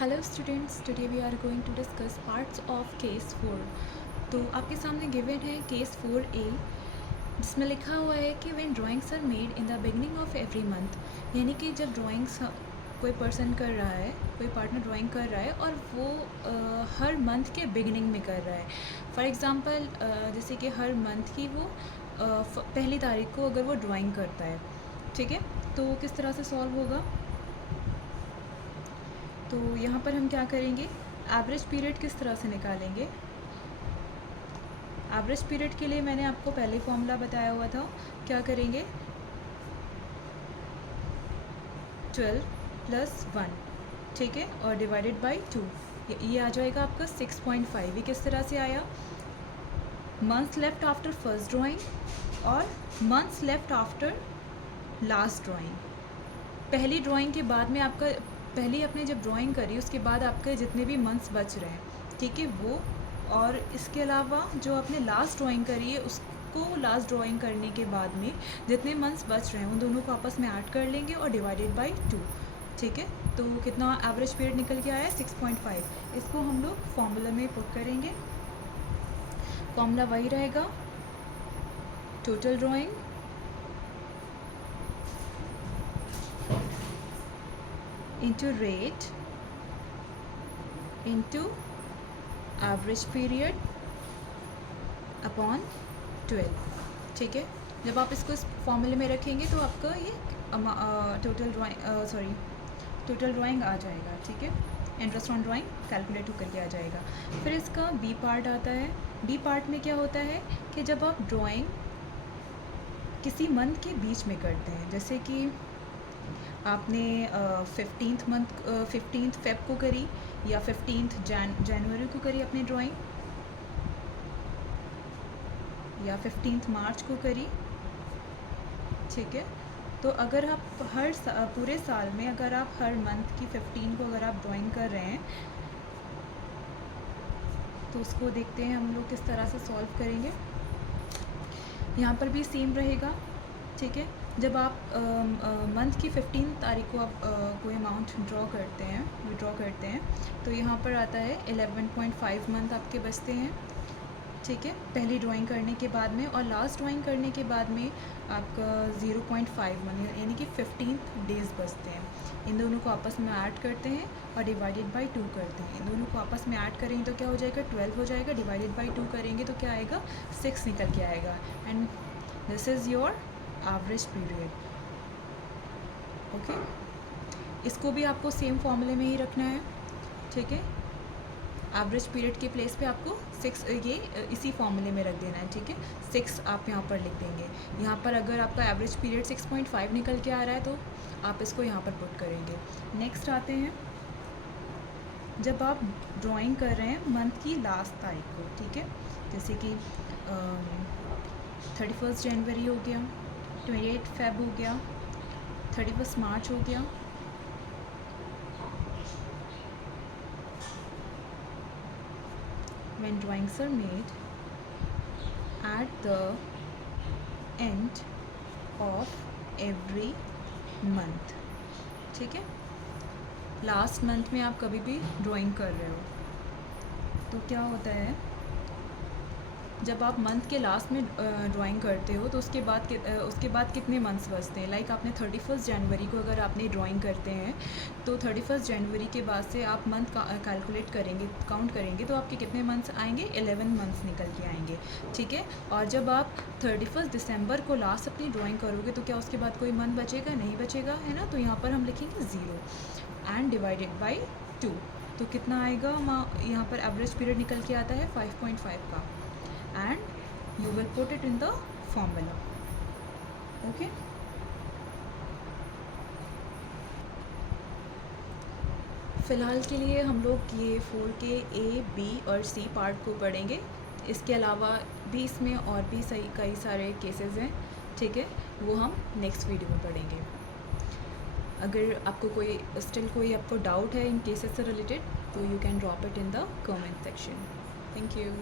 Hello students, today we are going to discuss parts of case 4। तो आपके सामने given है केस 4A, जिसमें लिखा हुआ है कि when drawings are made in the beginning of every month, यानी कि जब ड्राइंग्स कोई पर्सन कर रहा है, कोई पार्टनर ड्राइंग कर रहा है और वो हर मंथ के बिगनिंग में कर रहा है। फॉर एग्ज़ाम्पल जैसे कि हर मंथ की वो पहली तारीख को अगर वो ड्राइंग करता है, ठीक है, तो किस तरह से सॉल्व होगा। तो यहाँ पर हम क्या करेंगे, एवरेज पीरियड किस तरह से निकालेंगे। एवरेज पीरियड के लिए मैंने आपको पहले फॉर्मूला बताया हुआ था। क्या करेंगे, 12 + 1, ठीक है, और डिवाइडेड बाई 2, ये आ जाएगा आपका 6.5। ये किस तरह से आया, months left after first drawing और months left after last drawing. पहली ड्राइंग के बाद में आपका, पहली आपने जब ड्राइंग करी उसके बाद आपके जितने भी मंथ्स बच रहे हैं, ठीक है, वो, और इसके अलावा जो आपने लास्ट ड्राइंग करी है उसको लास्ट ड्राइंग करने के बाद में जितने मंथ्स बच रहे हैं उन दोनों को आपस में ऐड कर लेंगे और डिवाइडेड बाई 2, ठीक है। तो कितना एवरेज पीरियड निकल के आया है, 6.5। इसको हम लोग फॉर्मूला में पुट करेंगे। फॉर्मूला वही रहेगा, total drawing into rate into average period upon 12, ठीक है। जब आप इसको इस फॉर्मूले में रखेंगे तो आपका ये टोटल ड्राइंग आ जाएगा, ठीक है। इंटरेस्ट ऑन ड्राइंग कैलकुलेट होकर के आ जाएगा। फिर इसका बी पार्ट आता है। बी पार्ट में क्या होता है कि जब आप ड्राइंग किसी मंथ के बीच में करते हैं, जैसे कि आपने 15 फेब को करी या 15 जनवरी को करी अपनी ड्राइंग, या 15 मार्च को करी, ठीक है। तो अगर आप पूरे साल में अगर आप हर मंथ की 15 को अगर आप ड्राइंग कर रहे हैं तो उसको देखते हैं हम लोग किस तरह से सॉल्व करेंगे। यहाँ पर भी सेम रहेगा, ठीक है। जब आप मंथ की 15 तारीख को आप कोई अमाउंट विड्रॉ करते हैं तो यहाँ पर आता है 11.5 मंथ आपके बचते हैं, ठीक है, पहली ड्राइंग करने के बाद में, और लास्ट ड्राइंग करने के बाद में आपका 0.5 मंथ यानी कि 15 डेज़ बचते हैं। इन दोनों को आपस में ऐड करते हैं और डिवाइडेड बाई 2 करते हैं। इन दोनों को आपस में ऐड करेंगे तो क्या हो जाएगा, 12 हो जाएगा। डिवाइडेड बाई 2 करेंगे तो क्या आएगा, 6 निकल के आएगा। And this is your average period, okay. इसको भी आपको सेम फॉर्मूले में ही रखना है, ठीक है। एवरेज पीरियड के प्लेस पे आपको 6 ये इसी फॉर्मूले में रख देना है, ठीक है। 6 आप यहाँ पर लिख देंगे। यहाँ पर अगर आपका एवरेज पीरियड 6.5 निकल के आ रहा है तो आप इसको यहाँ पर पुट करेंगे। नेक्स्ट आते हैं, जब आप ड्राइंग कर रहे हैं मंथ की लास्ट तारीख को, ठीक है, जैसे कि 31 जनवरी हो गया, 28 फेब हो गया, 31 मार्च हो गया, when drawings are made at the end of every month, ठीक है। लास्ट मंथ में आप कभी भी ड्राइंग कर रहे हो तो क्या होता है, जब आप मंथ के लास्ट में ड्राइंग करते हो तो उसके बाद कितने मंथ्स बचते हैं। लाइक आपने 31 जनवरी को अगर आपने ड्राइंग करते हैं तो 31 जनवरी के बाद से आप मंथ कैलकुलेट करेंगे, काउंट करेंगे तो आपके कितने मंथ्स आएंगे, 11 मंथ्स निकल के आएंगे, ठीक है। और जब आप 31 दिसंबर को लास्ट अपनी ड्राइंग करोगे तो क्या उसके बाद कोई मंथ बचेगा, नहीं बचेगा, है ना। तो यहाँ पर हम लिखेंगे 0 एंड डिवाइडेड बाई 2, तो कितना आएगा, यहाँ पर एवरेज पीरियड निकल के आता है 5.5 का, and you will put it in the formula, okay। फ़िलहाल के लिए हम लोग ये 4 के A, B और C पार्ट को पढ़ेंगे। इसके अलावा भी इसमें और भी कई सारे केसेस हैं, ठीक है, वो हम नेक्स्ट वीडियो में पढ़ेंगे। अगर आपको कोई आपको डाउट है इन केसेस से रिलेटेड तो you can drop it in the comment section. Thank you.